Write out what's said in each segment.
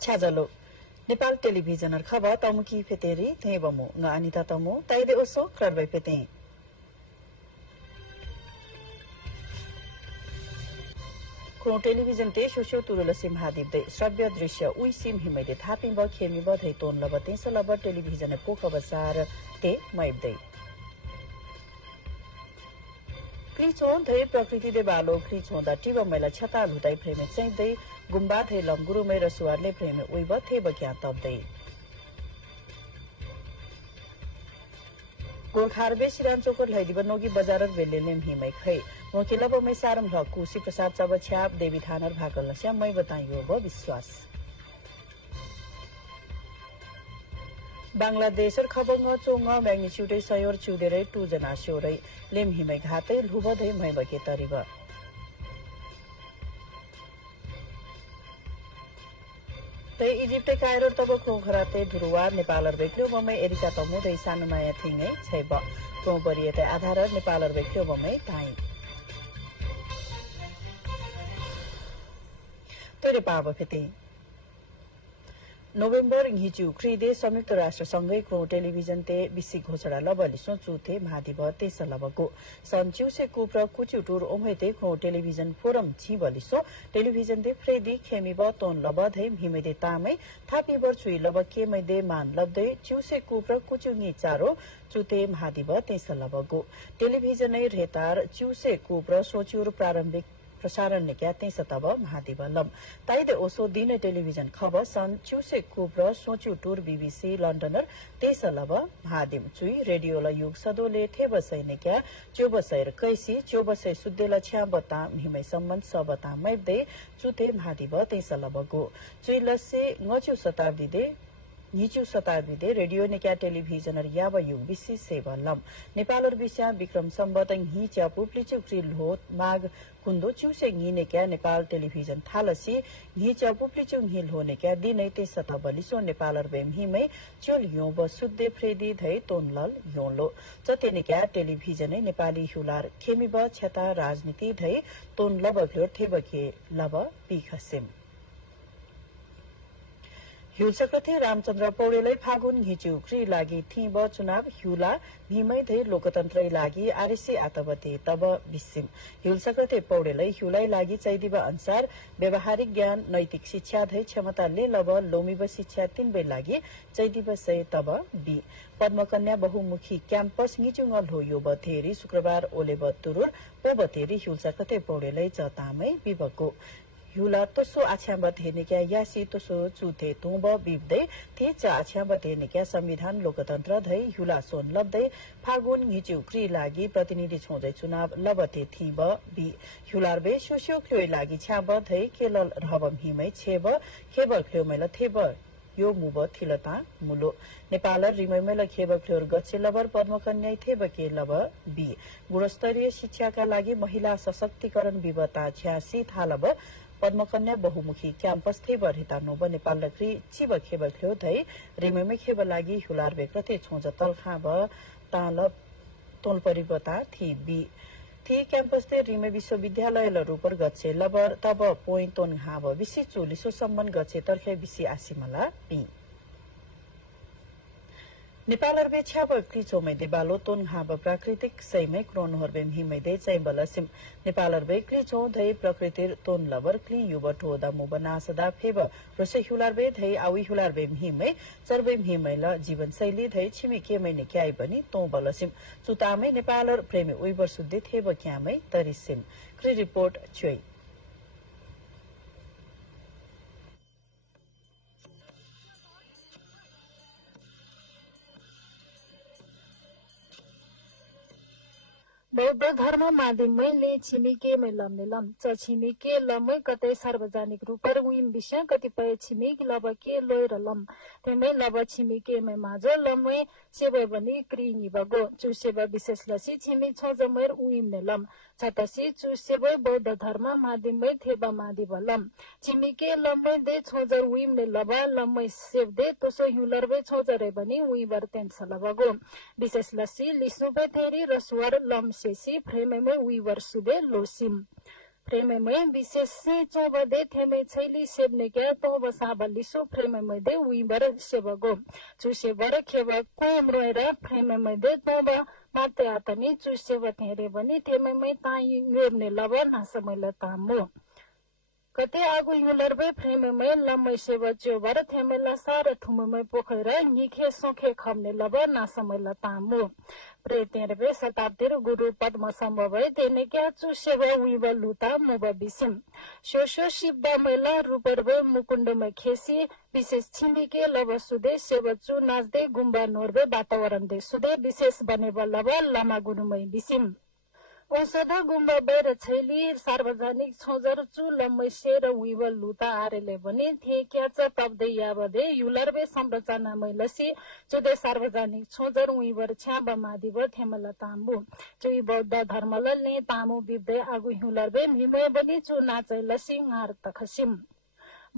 छाजलो Nepal television खबर तमुकी फेतेरी थेबमु ng anita tamu taide oso krarbai fete Kro television ते socio तुरुल SIM हादिब they श्रव्य दृश्य उइ सिम हिमैले थापिङ ब खेमी ब धै तोन लब तेस लब टेलिभिजन पोक बसार ते मैब दे क्लिचोन धै प्रकृति दे बालो क्लिचोन दा टिब मैला छता लुताइ फ्रेमे चाहिँ दे गुम्बा धै लंगुरु मै रसुवारले फ्रेमे उइ ब थे बक्या तब दे गोरखारबे सिरान चोकर लैदिब नोगी बजारर बेलेले हिमै खै मोकिलब मै सारम हकु सी प्रसाद चब छ्याप देवी थानर भागल नस्या मै बताइयो ब विश्वास बांग्लादेशर खबंग चोंग मैग्निट्यूड सयोर चुडेरै 2 जना स्योरै लेम हिमै घातै लुबधै मै बके तरिब तै इजिप्ट कायरो तब खोखराते दुरुवार नेपालर बेक्लो बमै एरिका तमु दै सानुमाया थिङै छैब तो बरियते आधार नेपालर बेक्लो बमै ताई तोरे पाव फेते नोभेम्बर हिजु क्रिदे संयुक्त राष्ट्र संघै क्रो टेलिभिजन ते बिसी घोषणा लबलिसो चुथे महादिब तेस लबको सञ्चिउसे कुप्र कुचुटुर ओमैते क्रो टेलिभिजन फोरम छिबलिसो टेलिभिजन दे फ्रेदी खेमिब तोन लबधै हिमेदे तामै थापी बर्चुइ लब केमैदे मान लब्दै चिउसे कुप्र कुचुङि चारो चुते महादिब तेस लबको टेलिभिजनै रेतार चिउसे कुप्र सोच्युर प्रारम्भिक प्रसारण ने क्या तें सतब महादिवलम ताइदे ओसो दिन टेलिभिजन खबर सन चुसे कुप्र सोचु टूर बीबीसी लंडनर तेस लब महादिम चुई रेडियो ल युग सदोले थे बसै ने क्या चोबसैर कैसी चोबसै सुद्देल छ्या बता हिमै सम्बन्ध सबता मैदे चुते महादिव तेस लबगो चुई लसे ngchu शताब्दी दे निचु शताब्दी दे रेडियो ने क्या टेलिभिजनर याब युग बिसी सेवलम नेपालर बिस्या विक्रम सम्बतङ हि च्यापु प्लिचु क्रिल हो माग कुन्दो चुसे ङिने क्या नेपाल टेलिभिजन थालसी हि च्यापु प्लिचु हिल होने क्या दिनै ते सतबलिसो नेपालर बेम हिमै चोल यो ब सुद्दे फ्रेदी धै तोनलल योलो चतेने क्या टेलिभिजनै नेपाली हुलार खेमी ब छता राजनीति धै तोन लब फ्लोर थेबके लब पिखसेम हिउसक्रथे रामचन्द्र पौडेलै फागुन हिचु क्रि लागि थिब चुनाव हिउला भीमै धै लोकतन्त्रै लागि आरसी आतबते तब बिसिम हिउसक्रथे पौडेलै हिउलाई लागि चैदिब अनुसार व्यावहारिक ज्ञान नैतिक शिक्षा धै क्षमताले लब लोमिब शिक्षा तिनबै लागि चैदिब सय तब बी पद्मकन्या बहुमुखी क्याम्पस निचुङल हो यो बथेरी शुक्रबार ओलेब तुरुर पोबथेरी हिउसक्रथे पौडेलै चतामै बिबको हिउला तोसो आछ्याबत हेर्ने क्या यासी तोसो चुथे तुब बिब्दै थे चा आछ्याबत हेर्ने क्या संविधान लोकतन्त्र धै हिउला सोन लब्दै फागुन हिचु क्रि लागि प्रतिनिधि छोजै चुनाव लबते थिब बी हिउलारबे सोस्यो क्लोइ लागि छ्याब धै केलल रहबम हिमै छेब खेब क्लोमैल थेब यो मुब थिलता मुलो नेपाल रिमैमैल खेब फ्लोर गच्छे लबर पद्मकन्या थेब के लब बी गुणस्तरीय शिक्षाका लागि महिला सशक्तिकरण विवता 86 थालब पद्मकन्या बहुमुखी क्याम्पस थेब रेता नोब नेपाल लक्री चिब खेब ख्यो धै रिमैमै खेब लागि हुलार बेक्रते छोज तलखाब ताल तोल परिबता थी बी थी क्याम्पस ते रिमे विश्वविद्यालय ल रुपर गच्छे लबर तब पोइन्ट तोन हाब बिसी चोलिसो सम्बन्ध गच्छे तर्खे बिसी आसिमला पी नेपाल बेछ्या बक्री चोमै देबालो तोन हाब प्राकृतिक सैमै क्रोनहर बेम हिमै दे चैबलसिम नेपाल बेक्ली चो धै प्रकृतिर तोन लबर क्ली युब ठोदा मुबना सदा फेब रसे हुलार बे धै आवी हुलार बेम हिमै चरबेम हिमै ल जीवन शैली धै छिमी केमै ने क्याइ बनी तो बलसिम चुतामै नेपाल प्रेमी उइबर सुद्धि थेब क्यामै तरिसिम क्री रिपोर्ट चोइ बौद्ध धर्म माध्यमैले छिमेकी लम च छिमेकी लमै कतै सार्वजनिक रूप उइम विषय कतिपय छिमेक लबके लोयर लम तेमै लब छिमेकी माझ लमै सेवा बनि क्रिङि बगो चुसेवा विशेष लसी छिमे छ जमैर उइम लम छतसी चुसेवा बौद्ध धर्म माध्यमै थेबा मादि बलम छिमेकी लमै दे छोजर उइम लब लमै सेव दे तोसो हिउलरबे छोजरे बनि उइबर तेन्स लबगो विशेष लसी लिसुबे थेरी रसुवार लम सेसी फ्रेमेमै उइवर सुबे लोसिम फ्रेमेमै विशेष से चौबदे थेमै छैली सेब्ने क्या तो बसाबा लिसो फ्रेमेमै दे उइबर सेबगो चुसेबर खेब कोम रोएर फ्रेमेमै दे तोबा माते आतनी चुसेब थेरे बनी थेमेमै ताई नेब्ने लबर नासमैला तामो कते आगु युलरबे फ्रेमेमै लम्मै सेब चोबर थेमेला सार ठुममै पोखर निखे सोखे खम्ने लबर नासमैला तामो प्रेतेरबे शताब्दीर गुरु पद्म सम्भव देने क्या चुसेब उइब लुता मुब बिसिम शोशो शिवदा मैला रुपरबे मुकुण्डमै खेसी विशेष छिमिके लब सुदे सेबचु नाच्दै गुम्बा नोर्बे वातावरण दे सुदे विशेष बनेब लब लमा गुरुमै बिसिम औषध गुम्बा बैर छैली सार्वजनिक छोजर चु लम्मै सेर उइब लुता आरेले भने थे क्याच तब्दै याबदे युलरबे संरचना मैलसी चुदे सार्वजनिक छोजर उइबर छ्याब मादिब थेमला ताम्बु चुइ बौद्ध धर्मल ने तामु बिब्दे आगु युलरबे मिमै बनि चु नाचैलसी ngaर तखसिम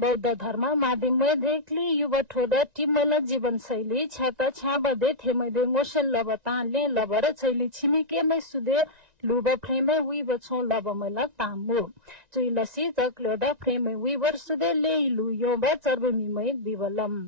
बौद्ध धर्म माध्यममै देखली युवा ठोड टिमल जीवनशैली छ्यात छ्याबदे थेमैदे मोसन लबताले लबर छैली छिमिकेमै सुदे लुब फ्रेमे उइब छो लब मैला तामु चुइ लसी चक्लोद फ्रेमे उइबर सुदे ले लु योब चर्ब मिमै बिवलम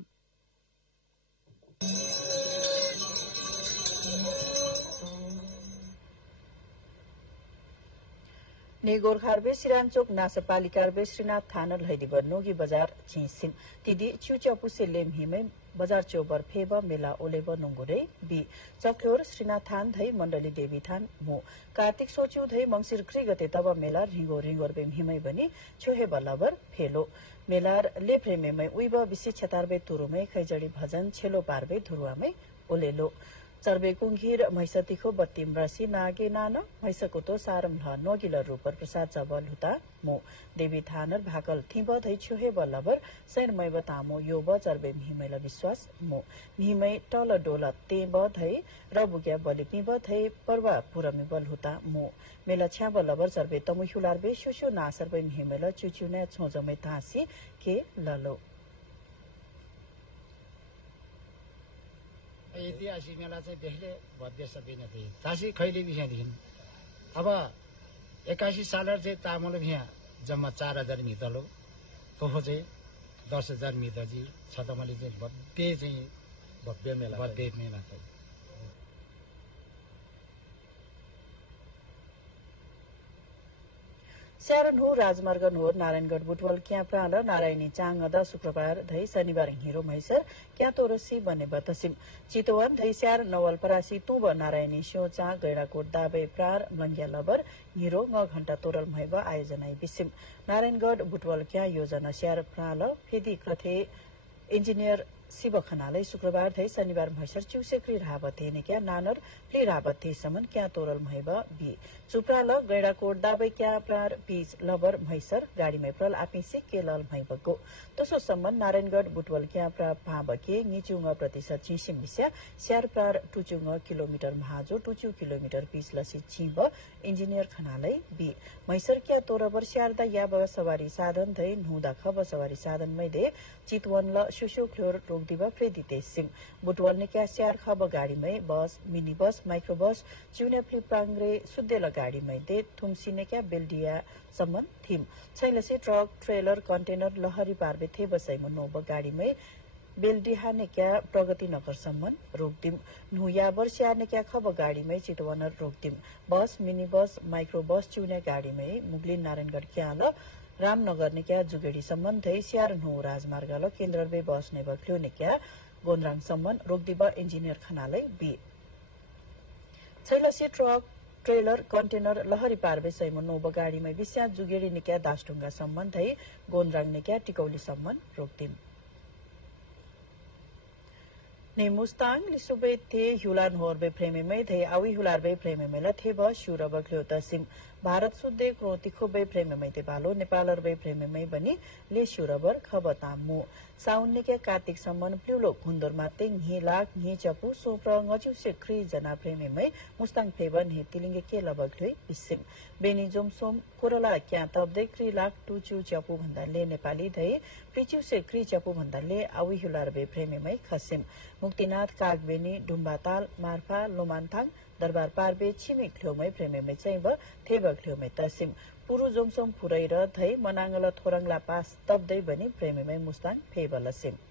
नेगोरखारबे सिरानचोक नासपालिकारबे श्रीनाथ थानर लैदिब नोगी बजार चिसिम तिदी चुच्यापुसे लेम हिमै बजार चोबर फेब मेला ओलेब नोंगुरे बी चक्लोर श्रीनाथ थान धै मण्डली देवी थान मो कार्तिक सोच्यु धै मंसिर क्रि गते तब मेला रिगो रिगोर बेम हिमै बनी छोहे बल्लबर फेलो मेलार ले फ्रेमेमै उइब बिसि छतारबे तुरुमै खैजडी भजन छेलो पारबे धुरुवामै ओलेलो चर्बे कुंघिर मैसतिखो बत्तीम रसी नागे नान मैसकुतो सारम ल नगिल रूपर प्रसाद जबल हुता मो देवी थानर भाकल थिब धै छुहे बल्लबर सैन मैब तामो योब चर्बे मिहिमैला विश्वास मो मिहिमै टल डोल तेब धै र बुग्या बलिपि ब धै पर्वा पुरमे बल हुता मो मेला छ्या बल्लबर चर्बे तमुहुलारबे सुसु नासरबे मिहिमैला चुचुने छोजमै तासी के ललो ऐतिहासिक मेला चाहिँ देख्ले भद्य सबिन थिए तासी खैले बिहादेखि अब 81 साल चाहिँ तामुल यहाँ जम्मा 4000 मितलो तोहो चाहिँ 10000 मितजी छतमली चाहिँ भव्य मेला छ स्यारन हो राजमार्ग नोर नारायणगढ़ बुटवल क्या प्राण नारायणी चांगद शुक्रबार धै शनिबार हिरो मैसर क्या तोरसी बने बतसिम चितवन धै स्यार नवल परासी तुब नारायणी स्योचा गैडाकोट दाबे प्रार लंग्या लबर हिरो 9 घण्टा तोरल मैब आयोजना बिसिम नारायणगढ़ बुटवल क्या योजना स्यार प्राल फेदी क्रथे इंजिनियर शिव खनालै शुक्रबार धै शनिबार मैसर चिउसे क्री राहबते ने क्या नानर प्ली राहबते समन क्या तोरल मैब बी चुप्राल गैडाकोट दाबै क्या प्रार पीच लबर मैसर गाडी मै प्रल आपिसे के लल मैबको तसो सम्म नारायणगढ़ बुटवल क्या प्रा भाबके निचुङ प्रतिशत चिसिम बिस्या स्यार प्रार टुचुङ किलोमिटर महाजो टुचु किलोमिटर पीच लसी चिब इंजिनियर खनालै बी मैसर क्या तोरबर स्यारदा याब सवारी साधन धै नुदा खब सवारी साधन मै दे चितवन ल सुसु क्लोर रोकदिब फ्रेदिते सिम बुटवल ने क्या स्यार खब गाडी मै बस मिनी बस माइक्रो बस चुनेफ्ली प्रांग्रे सुद्देल गाडी मै दे थुमसिने क्या बेल्डिया सम्मन थिम छैलसे ट्रक ट्रेलर कन्टेनर लहरी पार्बे थे बसाइम नोब गाडी मै बेल्डिहा ने क्या प्रगति नगर सम्मन रोकदिम नुयाबर स्यार ने क्या खब गाडी मै चितवनर रोकदिम बस मिनी बस माइक्रो बस चुने गाडी मै मुगलिन नारायणगढ़ क्या ल रामनगर ने क्या जुगेडी सम्बन्ध धै स्यार नो राजमार्ग ल केन्द्रबे बस ने बक्ल्यो ने क्या गोनराङ सम्बन्ध रोकदिब इंजिनियर खनालै बी छैलसे ट्रक ट्रेलर कन्टेनर लहरी पार्बे सैम नोब गाडी मै बिस्या जुगेडी ने क्या दासढुङ्गा सम्बन्ध धै गोनराङ ने क्या टिकौली सम्बन्ध रोकदिम ने मुस्ताङ लिसुबे थे हुलान होरबे फ्रेमेमै धै आवी हुलारबे फ्रेमेमै ल थे ब शुर बक्ल्यो तसिम भारत सुद्दे क्रोति खुबे प्रेममै ते बालो नेपालर बे प्रेममै बनी ले शुरबर खबतामु साउन ने के कार्तिक सम्मन प्लुलो खुन्दर माते घे लाख घे चपु सोप्र ngaju से क्रि जना प्रेममै मुस्ताङ फेबन हे तिलिंगे के लबग्लै बिसिम बेनी जोमसोम कोरला क्या तबदे क्रि लाख टुचु चपु भन्दा ले नेपाली धै पिचु से क्रि चपु भन्दा ले आवी हुलार बे प्रेममै खसिम मुक्तिनाथ कागबेनी डुम्बाताल मार्फा लोमान्थाङ दरबार पार्बे छिमेक ख्लोमै प्रेमेमै चाहिँ ब थेब ख्लोमै तसिम पुरु जोमसोम फुरै र धै मनांगला थोरंगला पास तब्दै बनी प्रेमीमै मुस्ताङ फेबलसिम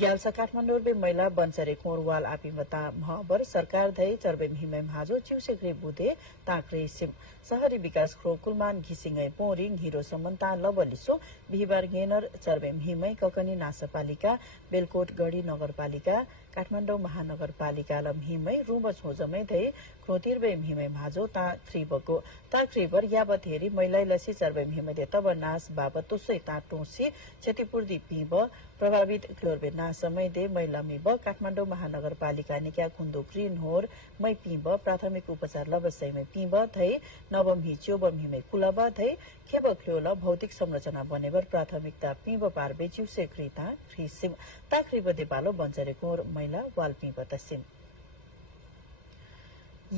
ग्याल्सा काठमाडौँ महिला बन्सरे कोरवाल आपिमता महबर सरकार धै चर्बे हिमे हाजो चिउसेग्री बुधे ताक्रे सिम शहरी विकास खो कुलमान घिसिङै पोरिङ हिरो समन्ता लबलिसो बिहिबार गेनर चर्बे हिमै ककनी नासपालिका बेलकोट गढी नगरपालिका काठमाडौँ महानगरपालिका लम हिमै रुम छोजमै धै क्रोतिरबे हिमे भाजो ताक्रिबको ताक्रिबर याबत हेरी महिला लसी चर्बे हिमे दे तब नास बाबत तुसै ताटोसी क्षतिपूर्ति पिब प्रभावित क्लोरबे नासमै दे महिला मिब काठमाडौँ महानगरपालिका निका खुन्दो ग्रीन होर मै पिब प्राथमिक उपचार लबसैमै पिब धै नवम हि चोबम हिमै कुलब धै खेब क्लोल भौतिक संरचना बनेबर प्राथमिकता पिब पारबे चिउसे कृता ख्रिसिम ताक्रिब देपालो बन्चरे कोर महिला वाल पिब तसिम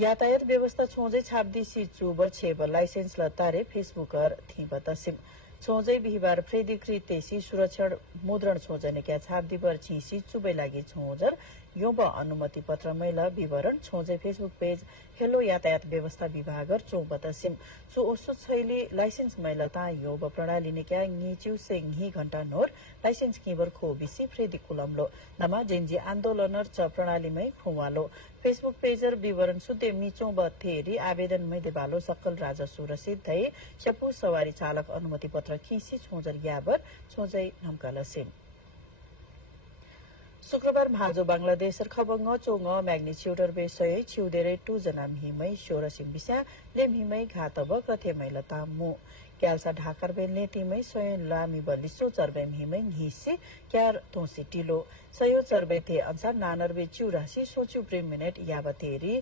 यातायात व्यवस्था छोजै छाप्दिसी चुबर छेब लाइसेन्स लतारे फेसबुकर थिब तसिम छोजै बिहिबार फ्रेदिक्री तेसी सुरक्षण मुद्रण छोजने क्या छाप्दिबर छिसी चुबै लागि छोजर योब अनुमति पत्र मैला विवरण छोजै फेसबुक पेज हेलो यातायात व्यवस्था विभाग चौबतसिम चो ओसो छैली लाइसेन्स मैला ता योब प्रणाली ने क्या ङिच्यु से ङि घण्टा नोर लाइसेन्स किबर खो बिसी फ्रेदी कुलमलो नमा जेन्जी आन्दोलनर च प्रणालीमै खुवालो फेसबुक पेजर विवरण सुते मिचो बथेरी आवेदन मै देबालो सकल राजस्व रसिद धै चप्पु सवारी चालक अनुमति पत्र खिसी छोजर याबर छोजै नमकालसिम शुक्रबार भाजो बांग्लादेश खबंग चोंग मैग्नीच्यूडर बेसय छिउदेरै 2 जना हिमै शोरसिम बिसा लेम हिमै घातब कथे मैलता मु क्याल्सा ढाकर बेलने टीमै स्वयं लामी बलिसो चर्बेम हिमै घिसी क्यार तोसी टिलो सयो चर्बे थे अनुसार नानरबे चिउरासी सोचु प्रेम मिनेट याबतेरी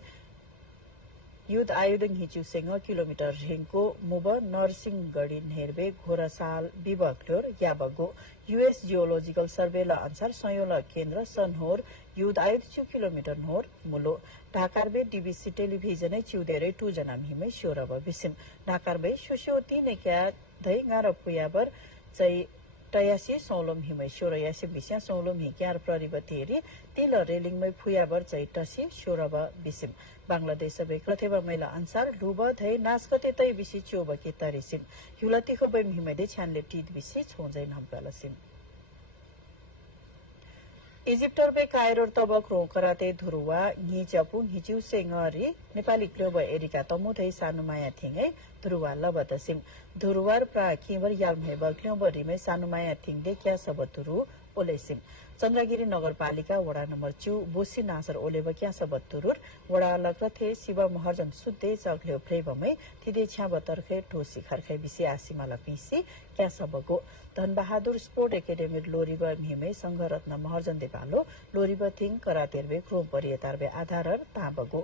युद्ध आयुधं हिचुसेंग किलोमिटर रेंको मुब नरसिंहगढ़ी नेरबे घोरसाल विबक्लोर याबगो यूएस जियोलॉजिकल सर्वे ल अनुसार संयोल केन्द्र सनहोर युद्ध आयुध 2 किलोमिटर नोर मुलो ढाकारबे डीबीसी टेलिभिजन चिउदेरै 2 जना हिमै शोरब बिसिम ढाकारबे सुस्यो 3 क्या धै गार पुयाबर चै टयासी सौलम हिमै शोरयासी बिस्या सौलम हिक्यार प्ररिबतेरी तिल रेलिङमै फुयाबर चै टसी शोरब बिसिम बांग्लादेश बेक्रथेबा मैला अनुसार डुब धै नास्कते तै बिसी चोबके तरिसिम हिउलतिखो बै हिमैदे छ्यानले टिद बिसी छोजै नम्कालसिम इजिप्टर बे कायरोर तबक रो कराते धुरुवा ङि चपु ङिचिउ सेङरी नेपाली क्लब एरिका तमु थै सानुमाया थिङै धुरुवा लबतसिम धुरुवार प्रा किवर यालमै बक्ल्यो बरिमै सानुमाया थिङदे क्या सब धुरु ओलेसिम चन्द्रगिरी नगरपालिका वडा नम्बर 2 बोसी नासर ओलेब क्या सब धुरुर वडा लक्रथे शिव महर्जन सुत्ते चक्ल्यो प्रेबमै थिदे छ्याब तर्खे ठोसी खर्खे बिसी आसिमाला पिसी क्या सबको धनबहादुर स्पोर्ट एकेडेमी लोरिब मिमे संघ रत्न महर्जन देपालो लोरिब थिङ करातेरबे क्रोम परियतारबे आधार ताबगो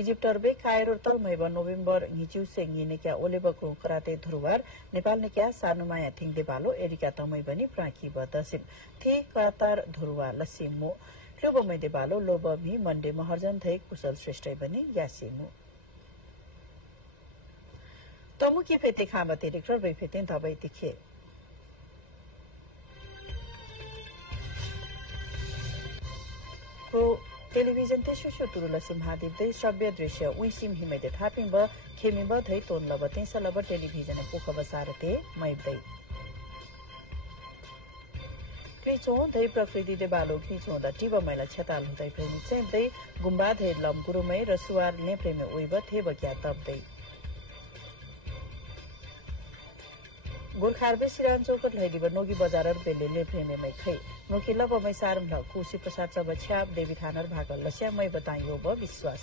इजिप्टरबे कायरो तलमैब नोभेम्बर ङिचिउ सेङिने क्या ओलेब क्रोम कराते धुरुवार नेपाल ने क्या सानुमाया थिङ देपालो एरिका तमै बनी प्राकी बतसिम थी कतार धुरुवा लसिमो क्लोबमै देपालो लोबमी मन्डे महर्जन थै कुशल श्रेष्ठ बनी यासिमु तमु की फेते खामते रिक्र बै फेते तबै दिखे टेलिभिजन तेसुसु तुरुल सिंहादिदै श्रव्य दृश्य उइसिम हिमेदे थापिङ ब खेमिब धै तोन लब तेस लब टेलिभिजन पुखब सारते मैदै क्लिचो धै प्रकृति दे बालो क्लिचो द टिब मैला छताल हुँदै प्रेमी चेम्दै गुम्बा धै लम गुरुमै रसुवार ने प्रेमी उइब थे बक्या तब्दै गोर्खार्बे सिरान चौकट लैदिब नोगी बजार बेले ने प्रेमीमै खै नोकी लबमै सारम ल कुसी प्रसाद सब छ्याप देवी थानर भागल लस्या मै बताइयो ब विश्वास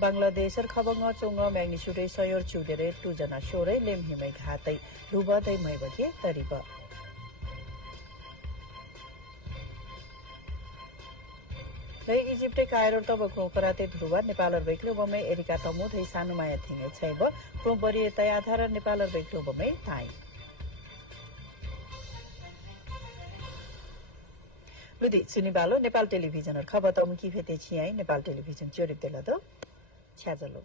बांग्लादेशर खबंग चोंग मैग्नीच्यूडे सयोर चिउदेरे 2 जना शोरै लेम हिमै घातै रुब दै मै बके तरिब दै इजिप्टे कायरो तब क्रो कराते धुरुवा नेपालर बेक्लो बमै एरिका तमु धै सानुमाया थिङे छैब क्रो बरिए तय आधार नेपालर बेक्लो बमै थाइ लुदी सुनिबालो नेपाल टेलिभिजन खबर तमु की फेते छियाइ नेपाल टेलिभिजन चोरिप देला दो छ्याजलो